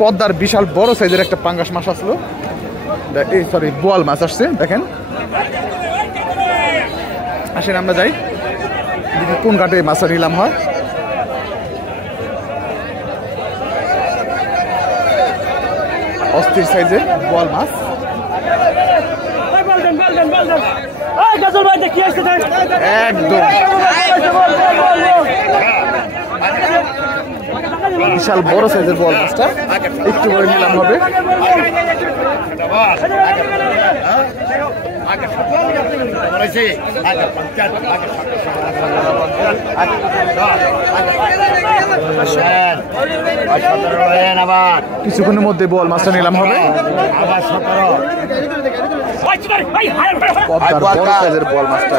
পদ্মার বিশাল বড় সাইজের একটা পাঙ্গাস মাছ আসলো, এই সরি বোয়াল মাছ আসছে। দেখেন আসেন আমরা যাই কোন ঘাটে মাছটা নিলাম হয়। অস্থির সাইজের বোয়াল মাছ। একদম বিশাল বড় সাইজের বোয়াল মাছটা একটু করে নিলাম হবে। কিছুক্ষণের মধ্যে বোয়াল মাছটা নিলাম হবে। বড় সাইজের বোয়াল মাছটা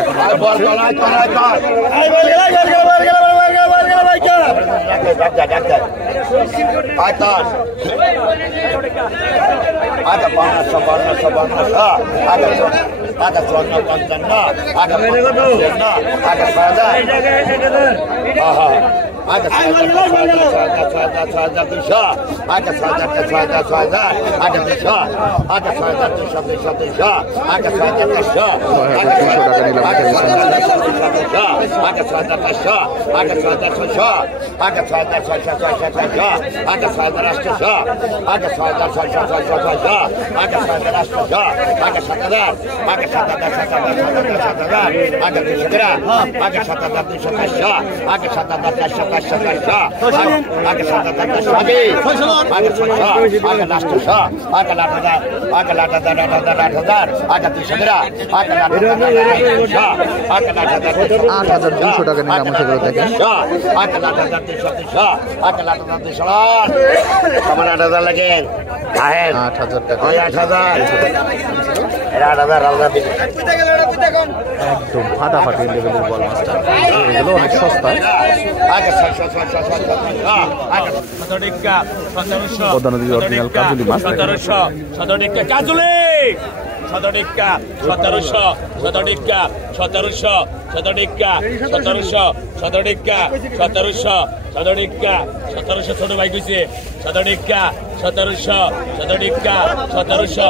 লাগেন 8,000 টাকা। একদম ফাটাফাটি লেভেলের বোয়াল মাছটা, এগুলো অনেক সস্তায়। পদ্মা নদীর অরিজিনাল কাজুলি মাছ। 1700 কাজুলি 1700 1700 1700 1700 1700 1700 1700 1700 ছোট ভাই কইছে 1700 1700 1700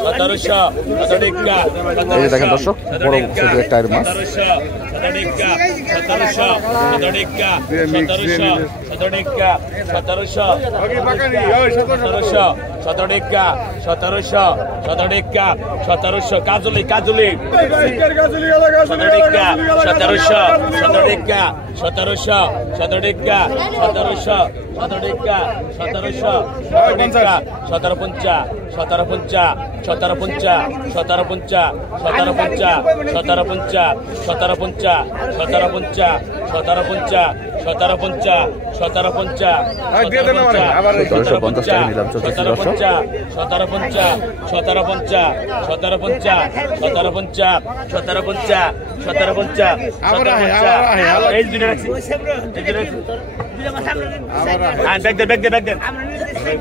1700 এই দেখেন দর্শক বড় সাইজের একটা মাছ। 1700 কাজুলি কাজুলি 1700 1700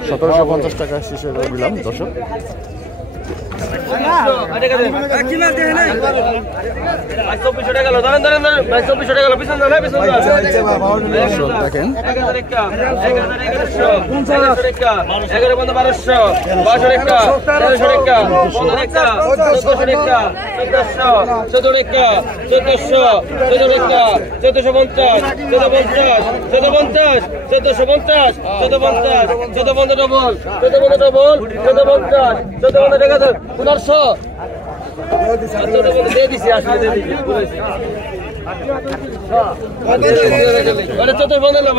1750 টাকা শেষে দিলাম দর্শক।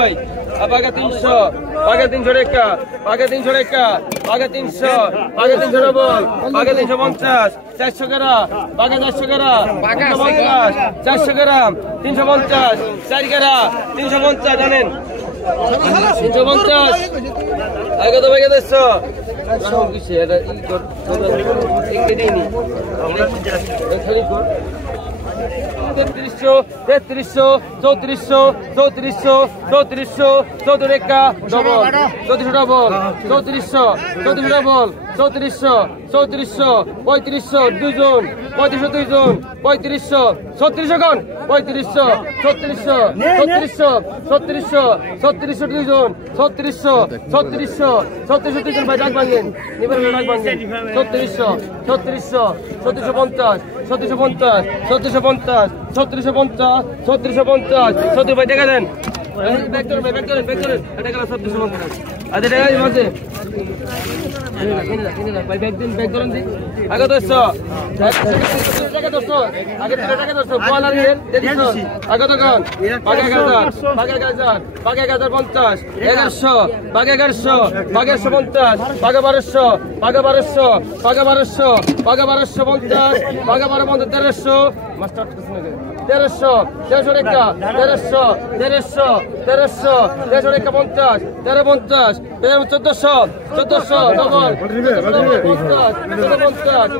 ভাই পাকা 300 পাকা 300 টাকা পাকা 300 টাকা পাকা 300 পাকা 300 ডবল পাকা 350 400 গ্রাম পাকা 400 গ্রাম পাকা 400 গ্রাম 350 4 গ্রাম 350 জানেন 350 আগে তো ভাই দেখছো রাহুল কিছে এটা ই কর একটু দিইনি খালি কর তেত্রিশশো, তেত্রিশশো, চৌত্রিশশো, চৌত্রিশশো, চৌত্রিশশো, চৌত্রিশা ডবল, চৌত্রিশশো ডবল, চৌত্রিশশো, চৌত্রিশশো ডবল, চৌত্রিশশো, চৌত্রিশশো, পঁয়ত্রিশশো দুজন, পঁয়ত্রিশশো দুজন, পঁয়ত্রিশশো, ছত্রিশশো গণ, পঁয়ত্রিশশো, ছত্রিশশো, ছত্রিশশো, ছত্রিশশো, ছত্রিশশো দুজন, ছত্রিশশো, ছত্রিশশো, ছত্রিশশো দুজন ভাই ডাক ভাঙেন, নিবারণ ডাক ভাঙেন, ছত্রিশশো, ছত্রিশশো, ছত্রিশশো পঞ্চাশ, ছত্রিশশো পঞ্চাশ, ছত্রিশশো পঞ্চাশ, ছত্রিশশো পঞ্চাশ, ছত্রিশশো পঞ্চাশ, ছত্রিশ ভাই দেখা দেন, ব্যাক করেন, ব্যাক করেন, ব্যাক করেন, এটা গেল ছত্রিশশো পঞ্চাশ, আচ্ছা দেখা যাচ্ছে ভাই ব্যাক দিন, ব্যাক করেন দিন, আগে দশশো, টাকা দশশো, আগে টাকা দশশো, কোয়ালারির দেড়শো, আগে দোকান, বাঘে 1000, বাঘে 1000, বাঘে 1050, 1100, বাঘে 1100, বাঘে 150, বাঘে 1200, বাঘে 1200, বাঘে 1200, বাঘে 1250, বাঘে 1300, মাস্টার 1300, 1300 টাকা, 1300, 1300, 1300, 1300 টাকা 50, 1350, 1400, 1400 ডবল, 1450, 1450,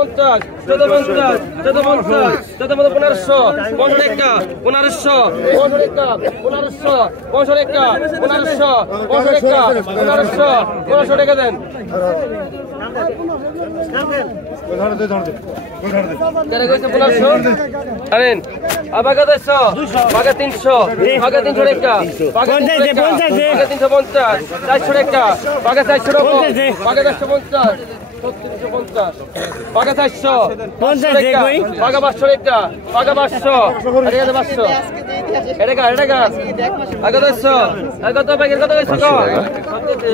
1450, 1450, 1450, 1500, 1500 টাকা, 1500, 1500 টাকা, 1500, 1500 টাকা, 1500, 1500 টাকা, 1500, 1500 টাকা দেন। আনেন বাঘা 100, বাঘা 300, বাঘা 300 টাকা, বাঘা 350, 400 টাকা, বাঘা 400 বাঘা 450, 3650, বাঘা 400, 50 টাকা, বাঘা 500 টাকা, বাঘা 500, 500, এটা আগে 100, আগে তো বাঘের কত হয়েছে গো,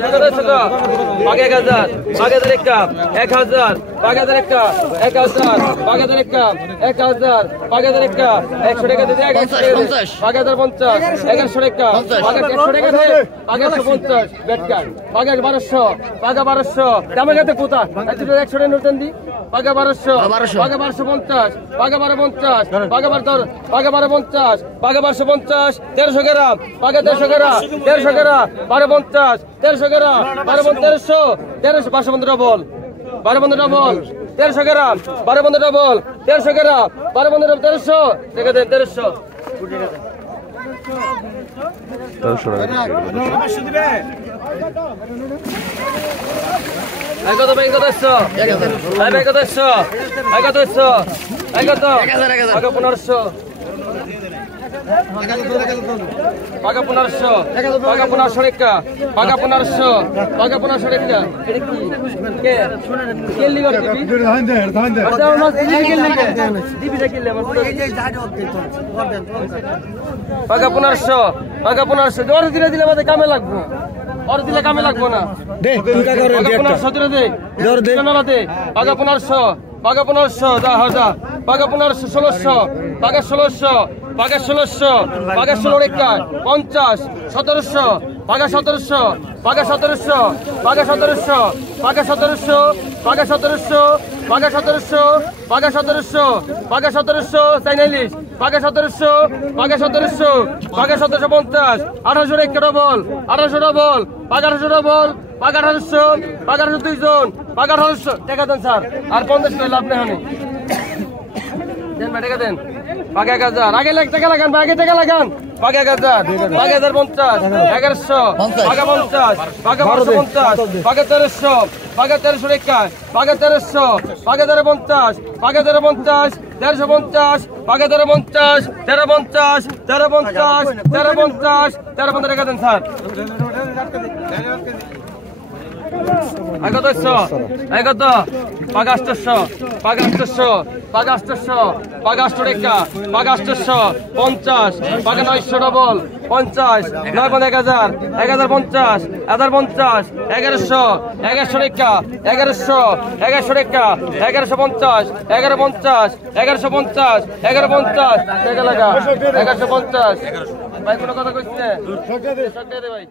আগে 100 টাকা, বাঘে 1000, বাঘে 1000, 1000, বাঘে 1000, 1000, বাঘে 1000, 1000, বাঘে 1000, 100 টাকা দিতে 150, বাঘে 50, 1100 টাকা, বাঘে 100 টাকা দে, বাঘে 150, বেড কার্ড, বাঘে 1200, বাঘে 1200, দামে গেতে কোথা, 100 টাকা নোট দেন দি, বাঘে 1200, বাঘে 1250, বাঘে 1250, বাঘে 12, বাঘে 1250, বাঘে 1250, 1300 গ্রাম, বাঘে 1300 গ্রাম, 1300 গ্রাম, 1250, 1300 গ্রাম, 1300, 1300, 500 ডবল, 12 ডবল, 1300 গ্রাম, 12 ডবল, 1300 গ্রাম, 12 ডবল, 1300 টাকা দেন, 1300 কত ভাই কত 100, ভাই কত 100, ভাই কত 100, ভাই কত 1500, বাঘা 1500, বাঘা 1500 টাকা, বাঘা 1500, বাঘা 1500 টাকা, এটা কি কে কে লিগা দিবি আচ্ছা আমার দিবি না কিলে বাঘা 1500, বাঘা 1500 ওর দিলে আমাদের কামে লাগবে, ওর দিলে কামে লাগবে না দে তুই টাকা রে 1500 দিলে দে দর দে না দে, বাঘা 1500, বাঘা 1500 যা হাজা, বাঘা 1500, 1600, বাঘা 1600, বাঘা 1600, বাঘা 16 টাকা, 50, 1700, বাঘা 1700, বাঘা 1700, বাঘা 1700, বাঘা 1700, বাঘা 1700, বাঘা 1700, বাঘা 1700, বাঘা 1700, চাইনালিশ, বাঘা 1700, বাঘা 1700, বাঘা 1750, 1800 টাকা ডবল, 1800 ডবল, বাঘা 1800 ডবল, বাঘা 1800, বাঘা 1800 দুইজন, বাঘা 1800 টাকা দেন স্যার, আর 50 করে লাভ নেই হানি দেন ভাই টাকা দেন, বাঘা 1000, আগে টাকা লাগান, বাঘে টাকা লাগান, বাঘা 1000, বাঘা 1050, 1100, বাঘা 50, বাঘা 1250, বাঘা 1300, বাঘা 1300 টাকা, বাঘা 1300, বাঘা 1350, বাঘা 1350, 1350, বাঘা 1350, 1350, 1350, 1350, 1350 টাকা দেন স্যার, আগত 100, আগত বাঘা 800, বাঘা 800, বাঘা 800, বাঘা 800 টাকা, বাঘা 800, 50, বাঘা 900 ডবল, 50, 9 1000, 1050, 1050, 1100, 1100 টাকা, 1100, 1100 টাকা, 1150, 1150, 1150, 1150 টাকা লাগা, 1150 ভাই কোনো কথা কইছ না, সরকার দে ভাই।